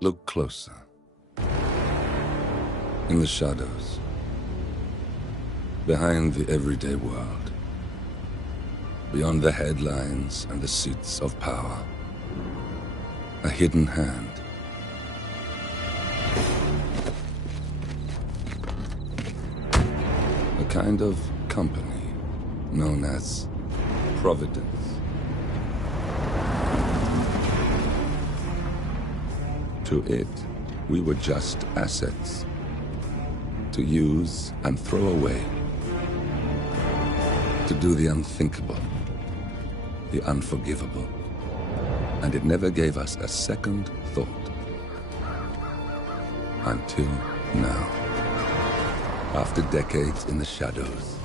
Look closer. In the shadows. Behind the everyday world. Beyond the headlines and the seats of power. A hidden hand. A kind of company known as Providence. To it, we were just assets. To use and throw away. To do the unthinkable. The unforgivable. And it never gave us a second thought. Until now. After decades in the shadows,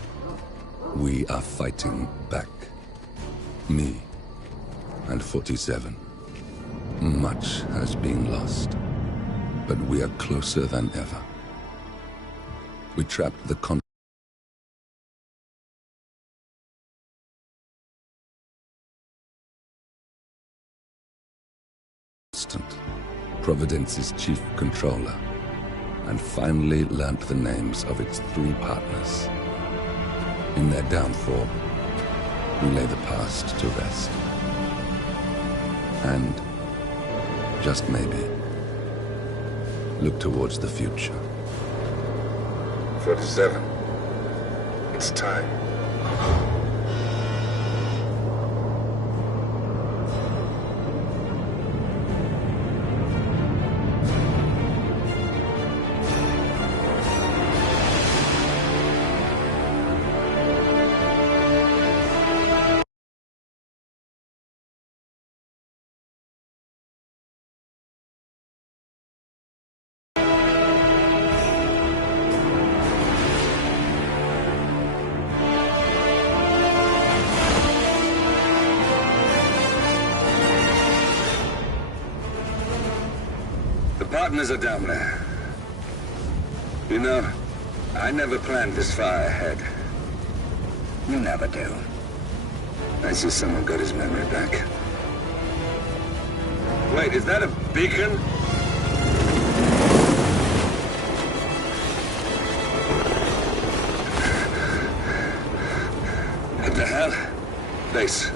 we are fighting back. Me and 47. Much has been lost, but we are closer than ever. We trapped the constant, Providence's chief controller, and finally learnt the names of its 3 partners. In their downfall, we lay the past to rest. And, just maybe, look towards the future. 47. It's time. Partners are down there. You know, I never planned this far ahead. You never do. I see someone got his memory back. Wait, is that a beacon? What the hell? Base.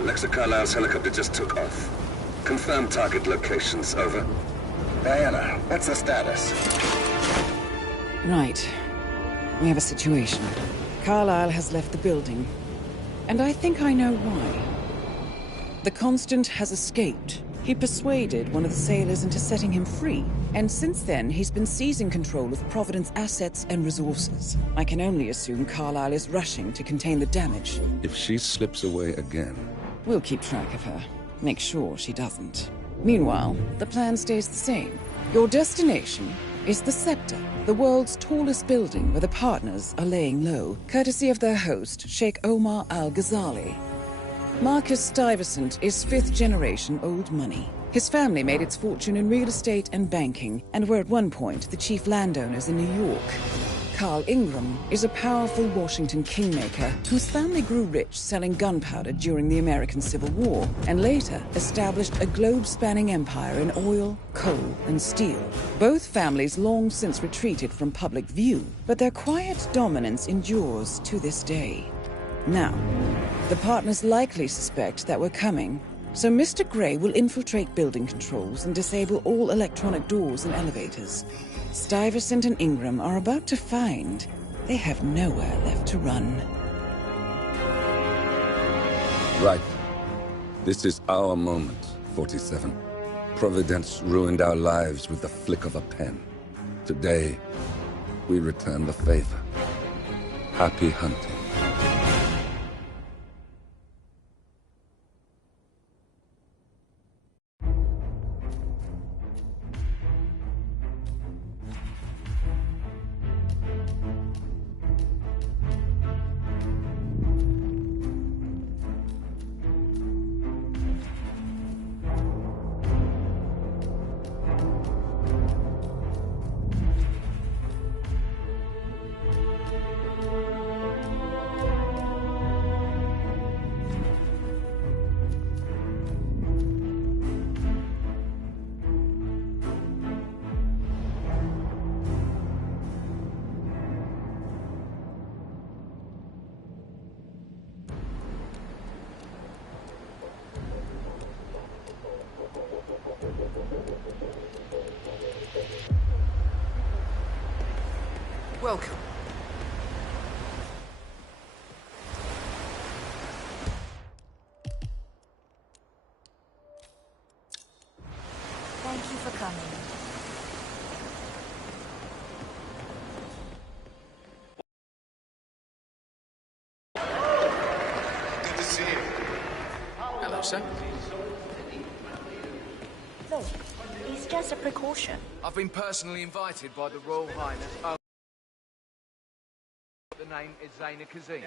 Alexa Carlisle's helicopter just took off. Confirm target locations, over. Diana, what's the status? Right. We have a situation. Carlisle has left the building. And I think I know why. The Constant has escaped. He persuaded one of the sailors into setting him free. And since then, he's been seizing control of Providence assets and resources. I can only assume Carlisle is rushing to contain the damage. If she slips away again... We'll keep track of her. Make sure she doesn't. Meanwhile, the plan stays the same. Your destination is the Scepter, the world's tallest building where the partners are laying low, courtesy of their host, Sheikh Omar Al-Ghazali. Marcus Stuyvesant is 5th-generation old money. His family made its fortune in real estate and banking, and were at one point the chief landowners in New York. Carl Ingram is a powerful Washington kingmaker whose family grew rich selling gunpowder during the American Civil War, and later established a globe-spanning empire in oil, coal, and steel. Both families long since retreated from public view, but their quiet dominance endures to this day. Now, the partners likely suspect that we're coming, so Mr. Grey will infiltrate building controls and disable all electronic doors and elevators. Stuyvesant and Ingram are about to find they have nowhere left to run. Right. This is our moment, 47. Providence ruined our lives with the flick of a pen. Today, we return the favor. Happy hunting. Welcome. Thank you for coming. Good to see you. Hello, sir. Look, it's just a precaution. I've been personally invited by the Royal Highness. The name is Zaina Kazim.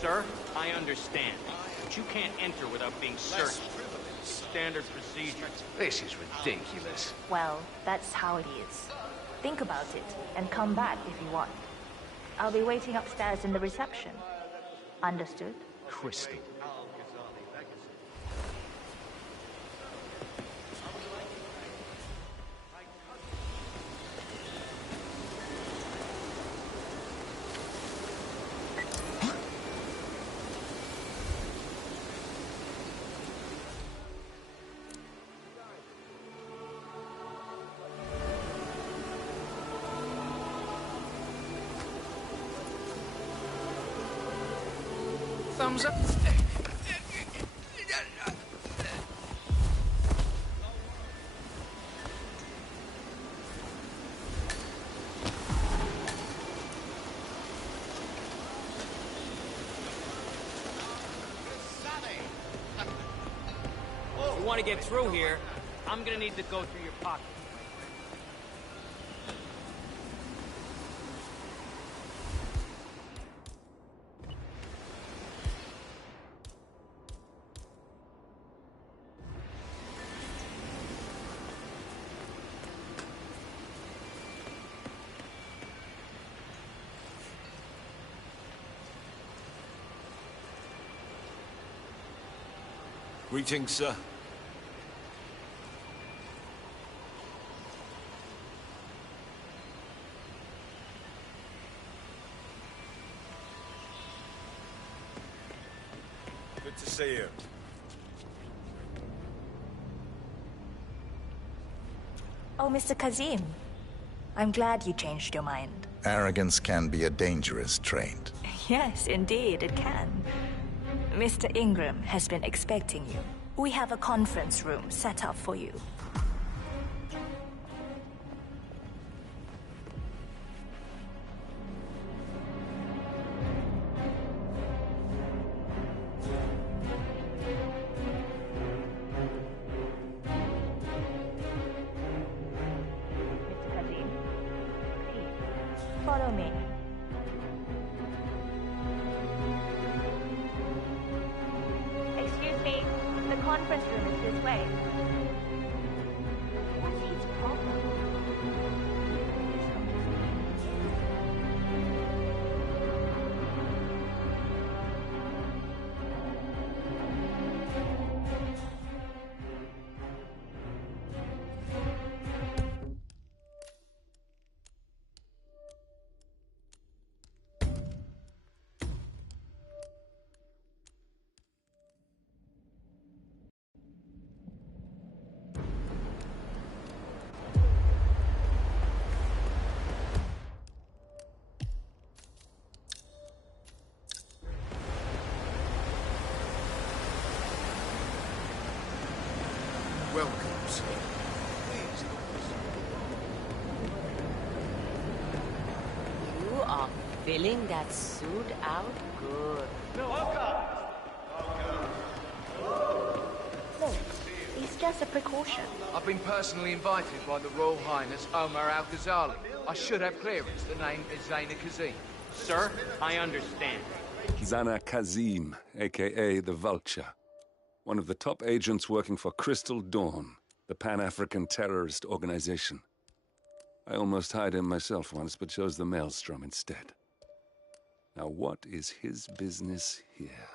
Sir, I understand, but you can't enter without being searched. Standard procedure. This is ridiculous. Well, that's how it is. Think about it, and come back if you want. I'll be waiting upstairs in the reception. Understood? Crystal. Thumbs up. If you want to get through here, I'm gonna need to go through your pocket. Greetings, sir. Good to see you. Oh, Mr. Kazim. I'm glad you changed your mind. Arrogance can be a dangerous trait. Yes, indeed, it can. Mr. Ingram has been expecting you. We have a conference room set up for you. Mr. Kazim, please, follow me. Excuse me, the conference room is this way. What's his problem? Welcome, sir. Please. You are filling that suit out good. Look, it's just a precaution. I've been personally invited by the Royal Highness Omar Al-Ghazali. I should have clearance. The name is Zaina Kazim. Sir, I understand. Zana Kazim, a.k.a. the Vulture. One of the top agents working for Crystal Dawn, the Pan-African terrorist organization. I almost hired him myself once, but chose the Maelstrom instead. Now what is his business here?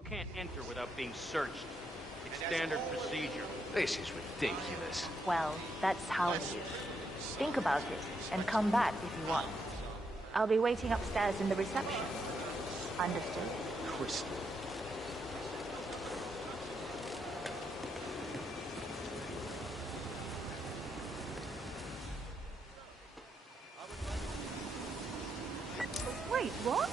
You can't enter without being searched. It's standard procedure. This is ridiculous. Well, that's how it is. Think about it, and come back if you want. I'll be waiting upstairs in the reception. Understood? Crystal. Wait, what?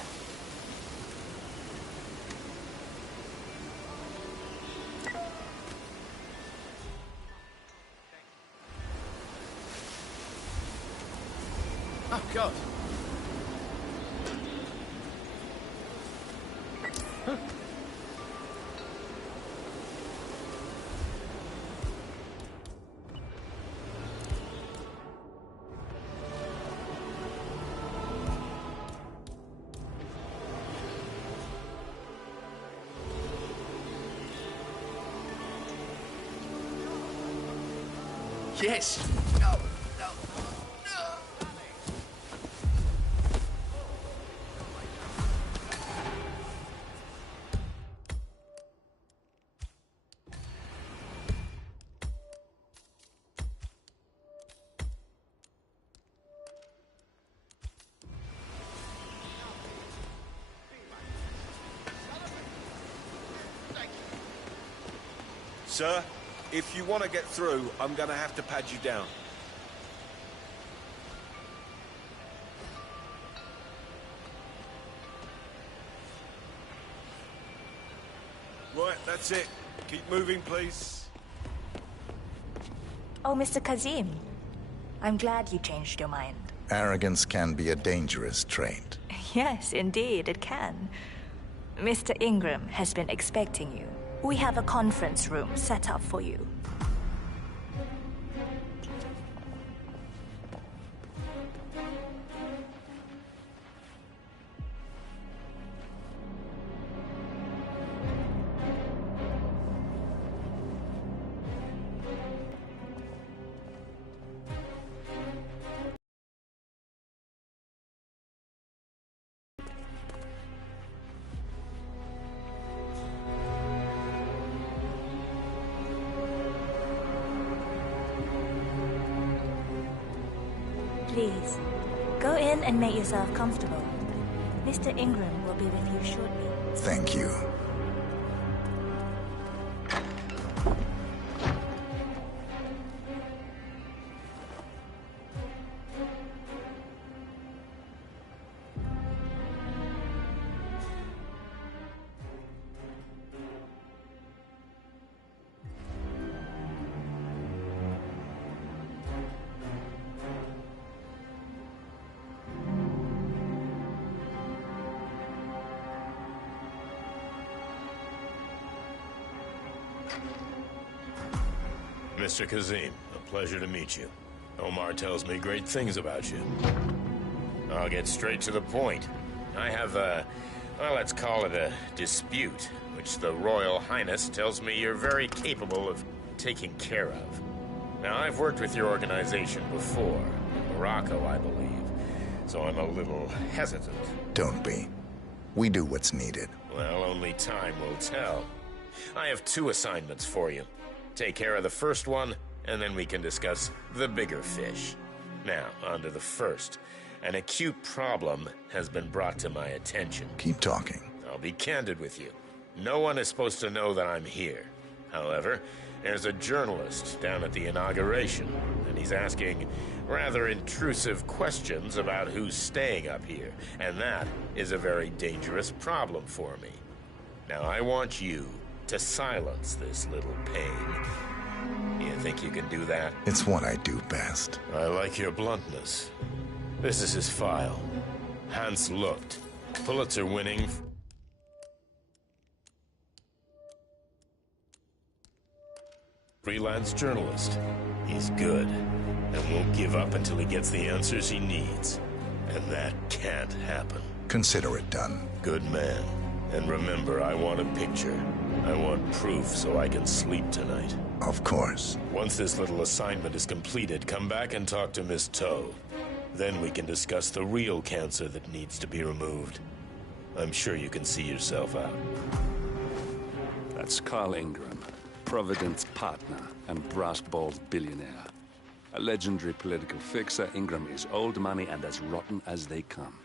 Oh, God. Yes. No, no, no. Sir, if you want to get through, I'm going to have to pad you down. Right, that's it. Keep moving, please. Oh, Mr. Kazim. I'm glad you changed your mind. Arrogance can be a dangerous trait. Yes, indeed, it can. Mr. Ingram has been expecting you. We have a conference room set up for you. Please, go in and make yourself comfortable. Mr. Ingram will be with you shortly. Thank you. Mr. Kazim, a pleasure to meet you. Omar tells me great things about you. I'll get straight to the point. I have well, let's call it a dispute, which the Royal Highness tells me you're very capable of taking care of. Now, I've worked with your organization before, in Morocco, I believe, so I'm a little hesitant. Don't be. We do what's needed. Well, only time will tell. I have 2 assignments for you. Take care of the first one, and then we can discuss the bigger fish. Now, on to the first. An acute problem has been brought to my attention. Keep talking. I'll be candid with you. No one is supposed to know that I'm here. However, there's a journalist down at the inauguration, and he's asking rather intrusive questions about who's staying up here, and that is a very dangerous problem for me. Now, I want you to silence this little pain. You think you can do that? It's what I do best. I like your bluntness. This is his file. Hans looked. Pulitzer-winning freelance journalist. He's good, and won't give up until he gets the answers he needs. And that can't happen. Consider it done. Good man. And remember, I want a picture. I want proof so I can sleep tonight. Of course. Once this little assignment is completed, come back and talk to Miss Toe. Then we can discuss the real cancer that needs to be removed. I'm sure you can see yourself out. That's Carl Ingram, Providence partner and brass-balled billionaire. A legendary political fixer, Ingram is old money and as rotten as they come.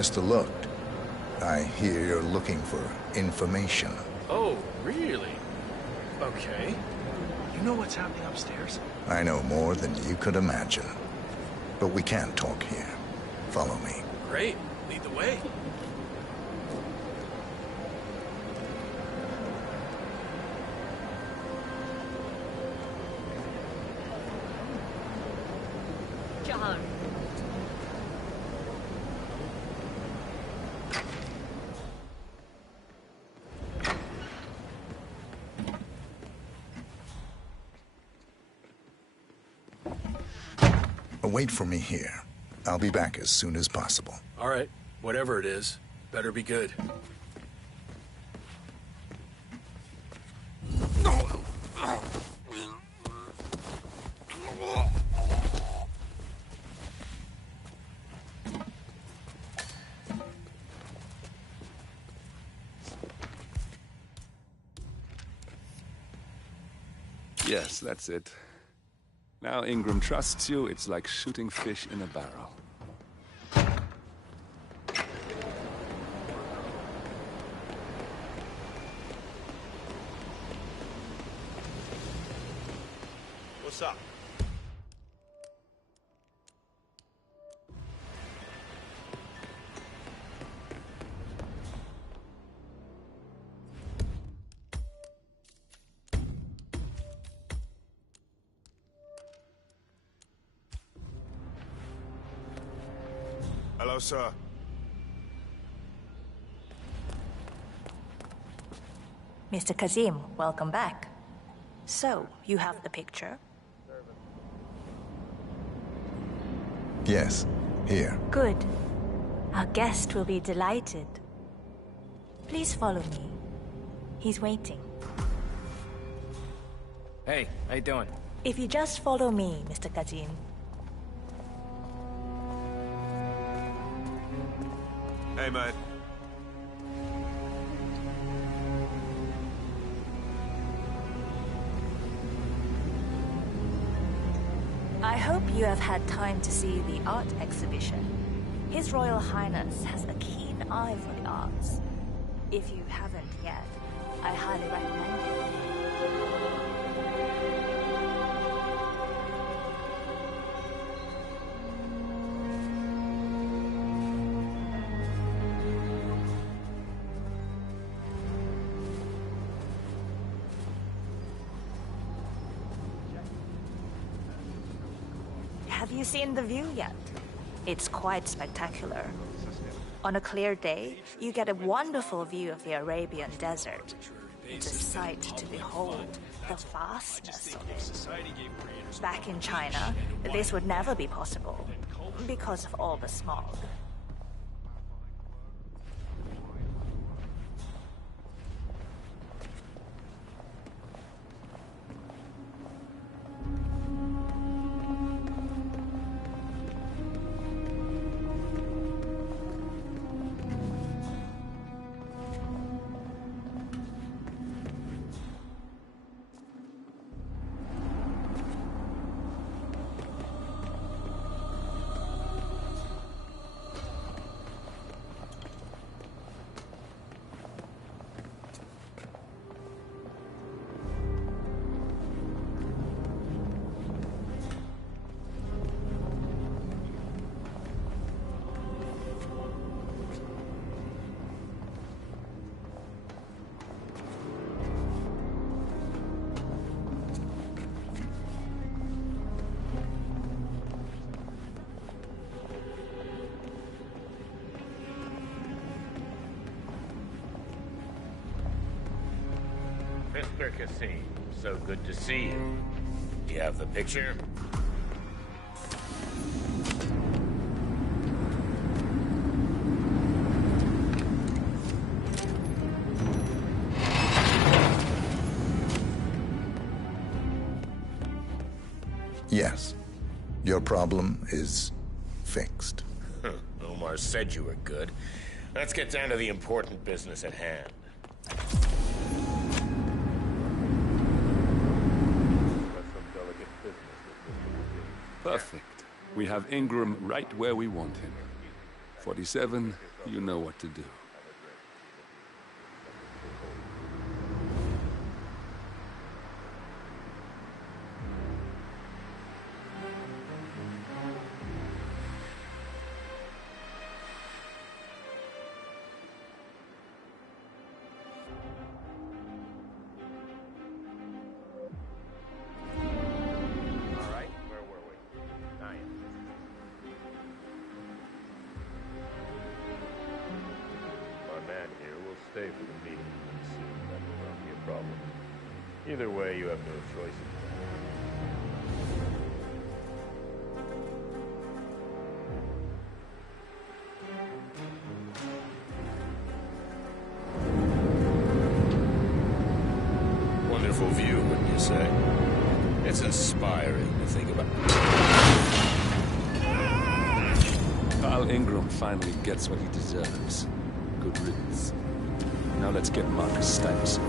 Mr. Looked. I hear you're looking for information. Oh, really? Okay. You know what's happening upstairs? I know more than you could imagine. But we can't talk here. Follow me. Great. Lead the way. John. Wait for me here. I'll be back as soon as possible. All right. Whatever it is, better be good. Yes, that's it. Now Ingram trusts you, it's like shooting fish in a barrel. What's up? Hello, sir. Mr. Kazim, welcome back. So, you have the picture? Yes, here. Good. Our guest will be delighted. Please follow me. He's waiting. Hey, how you doing? If you just follow me, Mr. Kazim. Hey, man. I hope you have had time to see the art exhibition. His Royal Highness has a keen eye for the arts. If you haven't yet, I highly recommend it. Have you seen the view yet? It's quite spectacular. On a clear day, you get a wonderful view of the Arabian desert. It's a sight to behold, the vastness of it. Back in China, this would never be possible, because of all the smog. Mr. Cassim, so good to see you. Do you have the picture? Yes. Your problem is fixed. Omar said you were good. Let's get down to the important business at hand. Perfect. We have Ingram right where we want him. 47, You know what to do. Stay for the meeting and see if that will not be a problem. Either way, you have no choice. Wonderful view, wouldn't you say? It's inspiring to think about. Carl Ingram finally gets what he deserves. Good riddance. Now let's get Marcus Stuyvesant.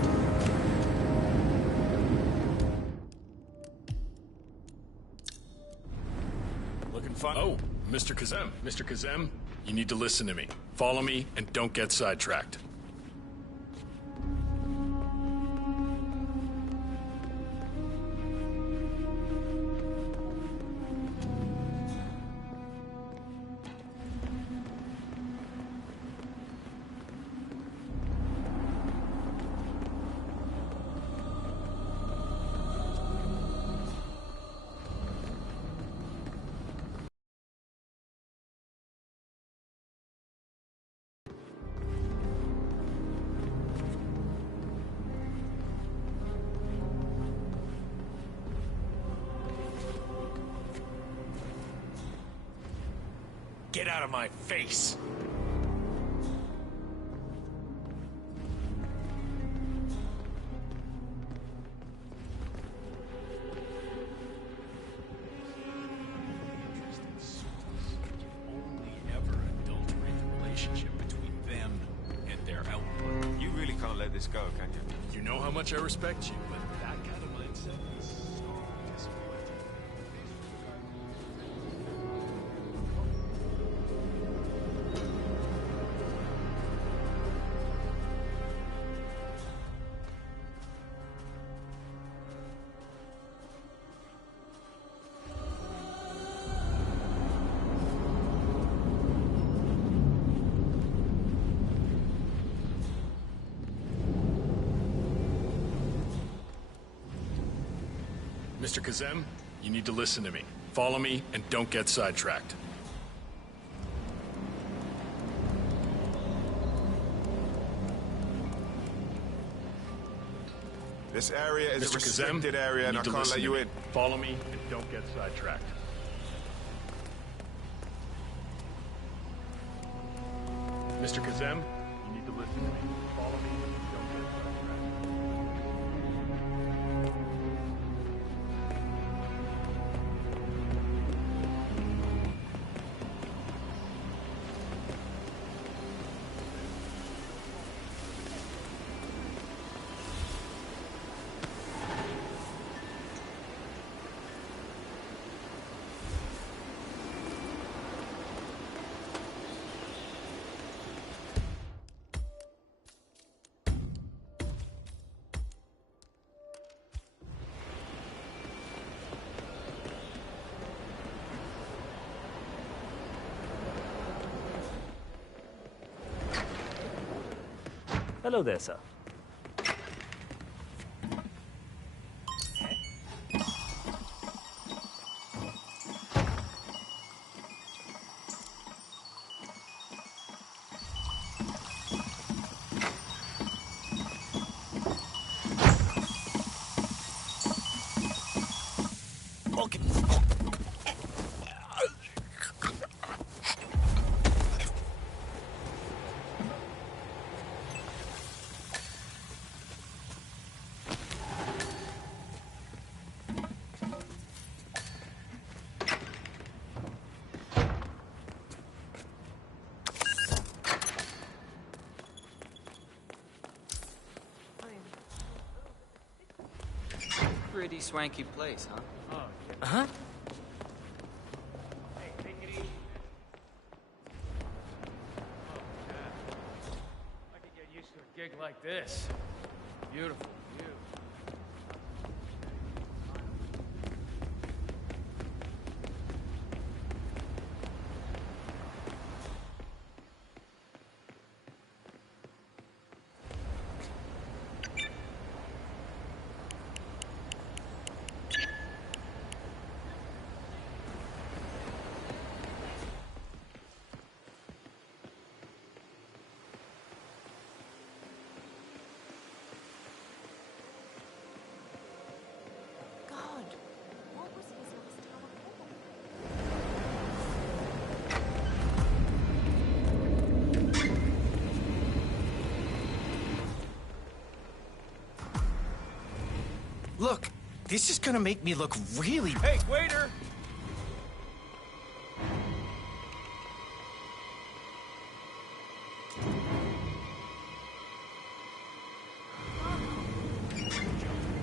Looking fun. Oh, Mr. Kazem. Mr. Kazem, you need to listen to me. Follow me and don't get sidetracked. Get out of my face! Only ever adulterate the relationship between them and their output. You really can't let this go, can you? You know how much I respect you, but that kind of mindset is so disappointing. Mr. Kazem, you need to listen to me. Follow me and don't get sidetracked. This area is Mr. a restricted Kazem, area and I can't let you in. Follow me and don't get sidetracked. Mr. Kazem, you need to listen to me. Follow me and don't get sidetracked. Hello there, sir. Pretty swanky place, huh? Oh, huh? Hey, take it easy. gig like this. Beautiful view. God, what was his last album? Look, this is gonna make me look really... Hey, waiter!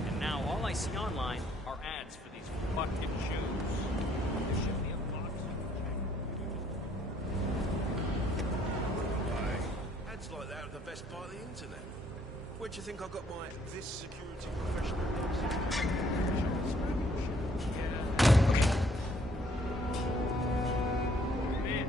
And now all I see online are ads for these fucking shoes. There should be a box Why, ads like that are the best part of the internet. Where'd you think I got my this security professional license? Man.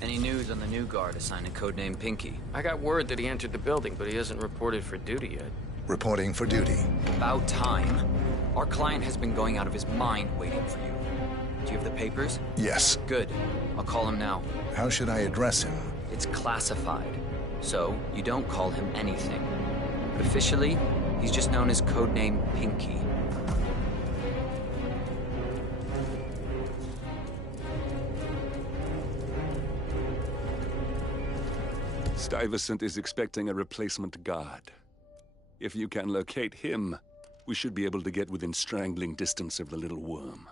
Any news on the new guard assigned to codename Pinky? I got word that he entered the building, but he hasn't reported for duty yet. Reporting for duty. About time. Our client has been going out of his mind waiting for you. Do you have the papers? Yes. Good. I'll call him now. How should I address him? It's classified, so you don't call him anything. But officially, he's just known as codename Pinky. Stuyvesant is expecting a replacement guard. If you can locate him, we should be able to get within strangling distance of the little worm.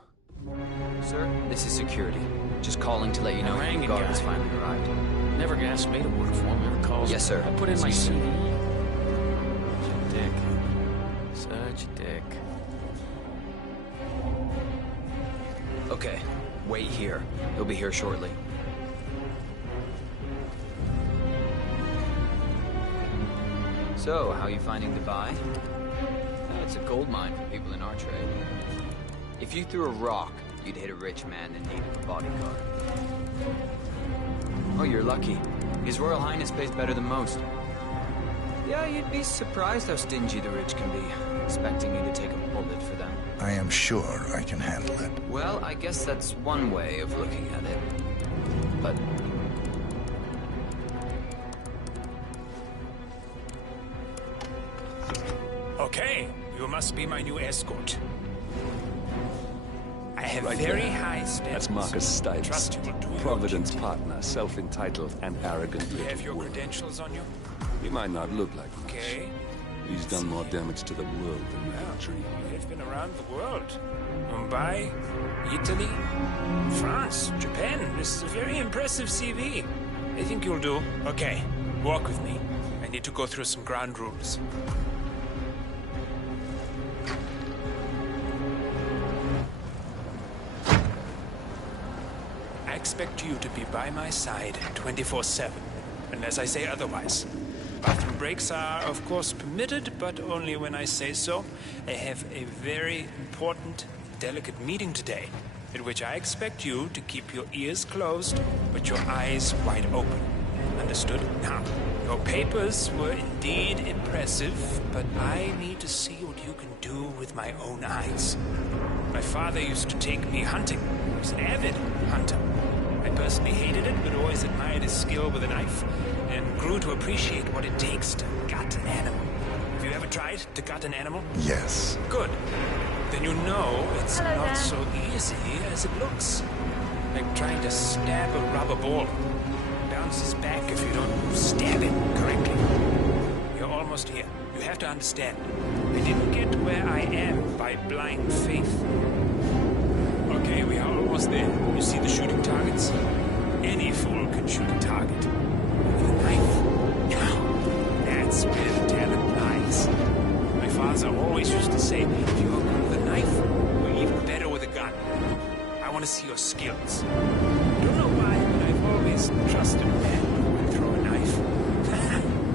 Sir, this is security. Just calling to let you know the guard has finally arrived. Never asked me to work for him, never calls. Yes, sir. I put in my See you CD. soon. Such a dick. Such a dick. Okay, wait here. He'll be here shortly. So, how are you finding Dubai? It's a gold mine for people in our trade. If you threw a rock, you'd hit a rich man in need of a bodyguard. Oh, you're lucky. His Royal Highness pays better than most. Yeah, you'd be surprised how stingy the rich can be, expecting you to take a bullet for them. I am sure I can handle it. Well, I guess that's one way of looking at it. But... Okay, you must be my new escort. I have Right very there. high standards. That's Marcus Trust Stuyvesant, you will do your Providence duty. partner, self-entitled and arrogant You have little your worm. credentials on you? He might not look like much. Okay. He's done more damage to the world than we can dream. You have been around the world. Mumbai, Italy, France, Japan. This is a very impressive CV. I think you'll do. Okay, walk with me. I need to go through some ground rules. I expect you to be by my side 24/7, unless I say otherwise. Bathroom breaks are, of course, permitted, but only when I say so. I have a very important, delicate meeting today, in which I expect you to keep your ears closed, but your eyes wide open. Understood? Now, your papers were indeed impressive, but I need to see what you can do with my own eyes. My father used to take me hunting. He was an avid hunter. I personally hated it, but always admired his skill with a knife, and grew to appreciate what it takes to gut an animal. Have you ever ever tried to gut an animal? Yes. Good. Then you know it's not so easy as it looks. Like trying to stab a rubber ball. Bounces back if you don't stab it correctly. You're almost here. You have to understand. I didn't get where I am by blind faith. Okay, we are almost there. You see the shooting targets? Any fool can shoot a target. With a knife? Now, that's where the talent lies. My father always used to say, if you're good with a knife, you're even better with a gun. I want to see your skills. Don't know why, but I've always trusted men who can throw a knife.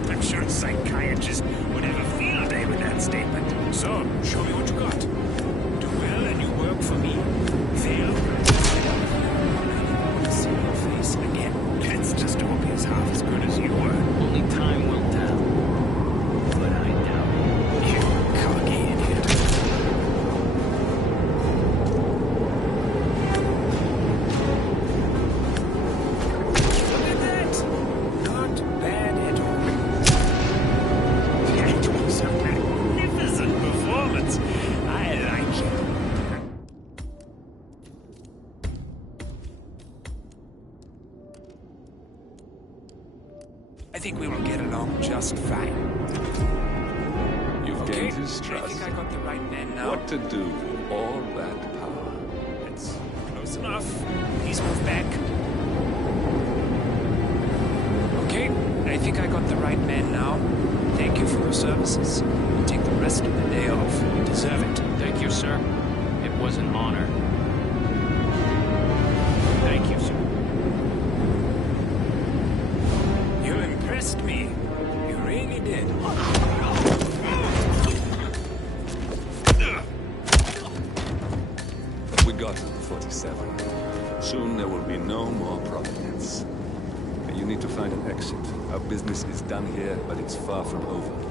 I'm sure a psychiatrist would have a field day with that statement. So, show me what you got. Do well and you work for me. Fail, I want to see your face again. It's just hope he's half as good as you were. Only time will tell. But I doubt it. You cocky idiot. Look at that! Not bad at all. That was a magnificent performance. I like it. I think we will get along just fine. You've gained his I trust. think I got the right man now. What to do with all that power? It's close enough. Please move back. Okay, I think I got the right man now. Thank you for your services. I'll take the rest of the day off. You deserve it. Thank you, sir. It was an honor. Thank you, sir. You impressed me. You really did. We got him, 47. Soon there will be no more Providence. And you need to find an exit. Our business is done here, but it's far from over.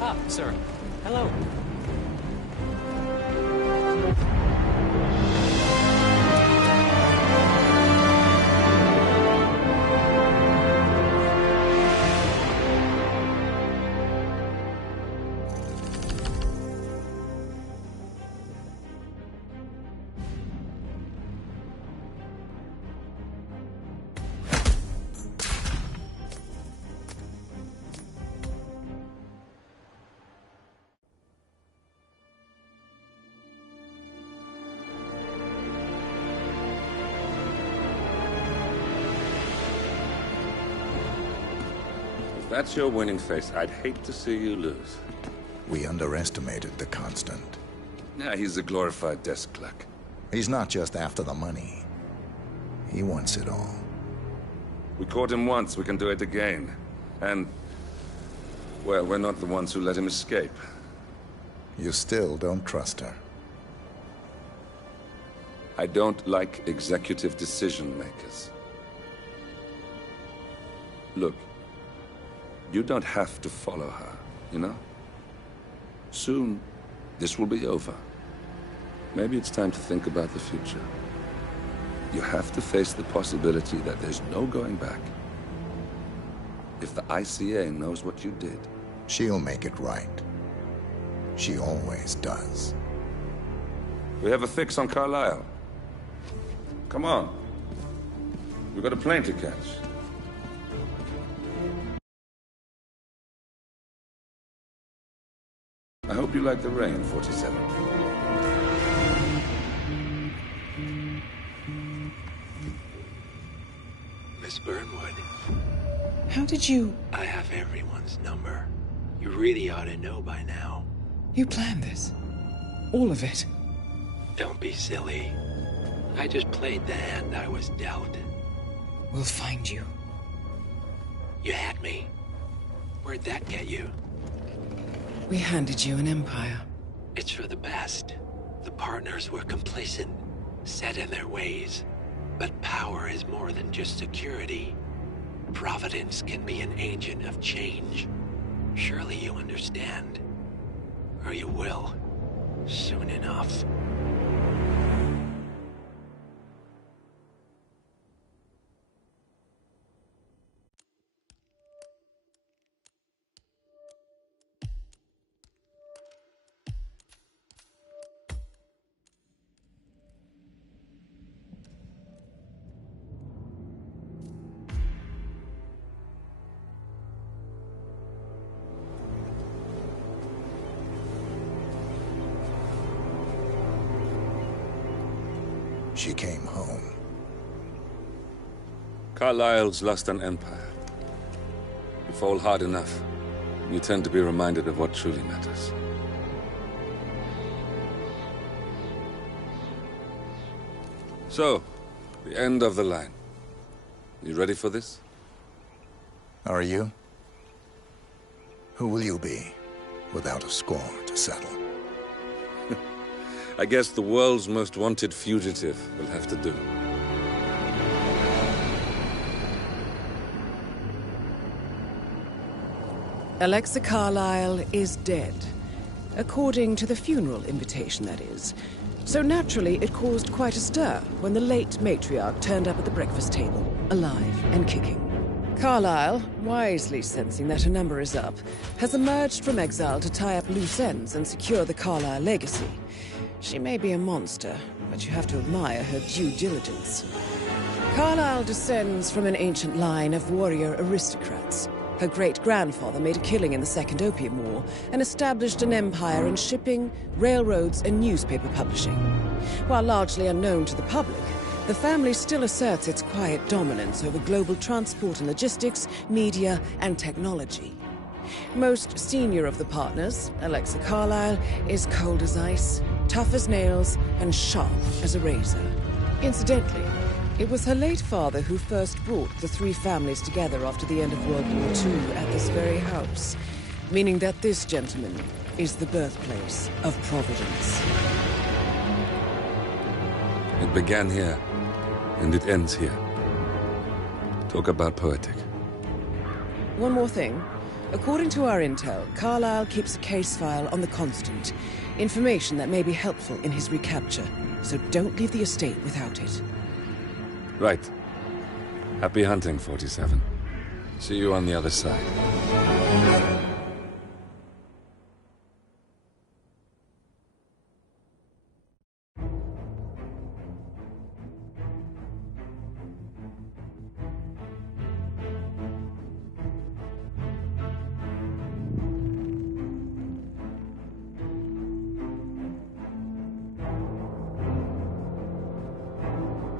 Ah, sir. Hello. If that's your winning face, I'd hate to see you lose. We underestimated the Constant. Yeah, he's a glorified desk clerk. He's not just after the money. He wants it all. We caught him once, we can do it again. And, well, we're not the ones who let him escape. You still don't trust her. I don't like executive decision makers. Look, you don't have to follow her, you know? Soon, this will be over. Maybe it's time to think about the future. You have to face the possibility that there's no going back. If the ICA knows what you did, she'll make it right. She always does. we have a fix on Carlisle. Come on. We've got a plane to catch. I hope you like the rain, 47. Miss Burnwood. How did you... I have everyone's number. You really ought to know by now. You planned this? All of it? Don't be silly. I just played the hand I was dealt. We'll find you. You had me. Where'd that get you? We handed you an empire. It's for the best. The partners were complacent, set in their ways. But power is more than just security. Providence can be an agent of change. Surely you understand. Or you will. Soon enough. She came home. Carlyle's lost an empire. You fall hard enough, you tend to be reminded of what truly matters. So, the end of the line. You ready for this? Are you? Who will you be, without a score to settle? I guess the world's most wanted fugitive will have to do. Alexa Carlyle is dead. According to the funeral invitation, that is. So naturally, it caused quite a stir when the late matriarch turned up at the breakfast table, alive and kicking. Carlyle, wisely sensing that her number is up, has emerged from exile to tie up loose ends and secure the Carlyle legacy. She may be a monster, but you have to admire her due diligence. Carlyle descends from an ancient line of warrior aristocrats. Her great-grandfather made a killing in the Second Opium War and established an empire in shipping, railroads, and newspaper publishing. While largely unknown to the public, the family still asserts its quiet dominance over global transport and logistics, media, and technology. Most senior of the partners, Alexa Carlyle, is cold as ice, tough as nails, and sharp as a razor. Incidentally, it was her late father who first brought the three families together after the end of World War II at this very house, meaning that this gentleman is the birthplace of Providence. It began here, and it ends here. Talk about poetic. One more thing. According to our intel, Carlyle keeps a case file on the Constant. Information that may be helpful in his recapture, so don't leave the estate without it. Right. Happy hunting, 47. See you on the other side.